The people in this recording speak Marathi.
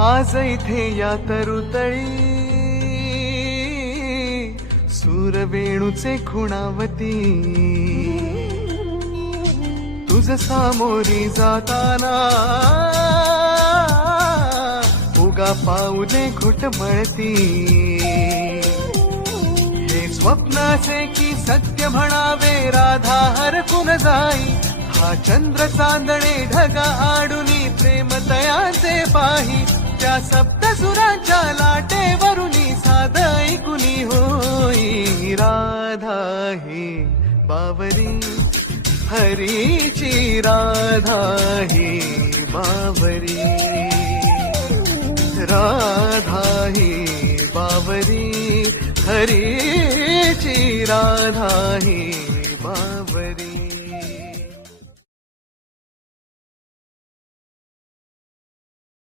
आज इथे या तरुतळी. सूरवेणूचे खुणावती. तुझ सामोरी जाताना उगा पाऊले घुटमळती हे स्वप्नाचे की सत्य म्हणावे राधा हरकून जाई. हा चंद्र चांदणे ढगा आडुनी प्रेम तयाचे पाही त्या सप्तसुरांच्या लाटेवरुनी साध ऐकुनी होई. राधा हे बाबरी हरीची राधा हे बाबरी राधा हे बाबरी हरीची राधा हे बाबरी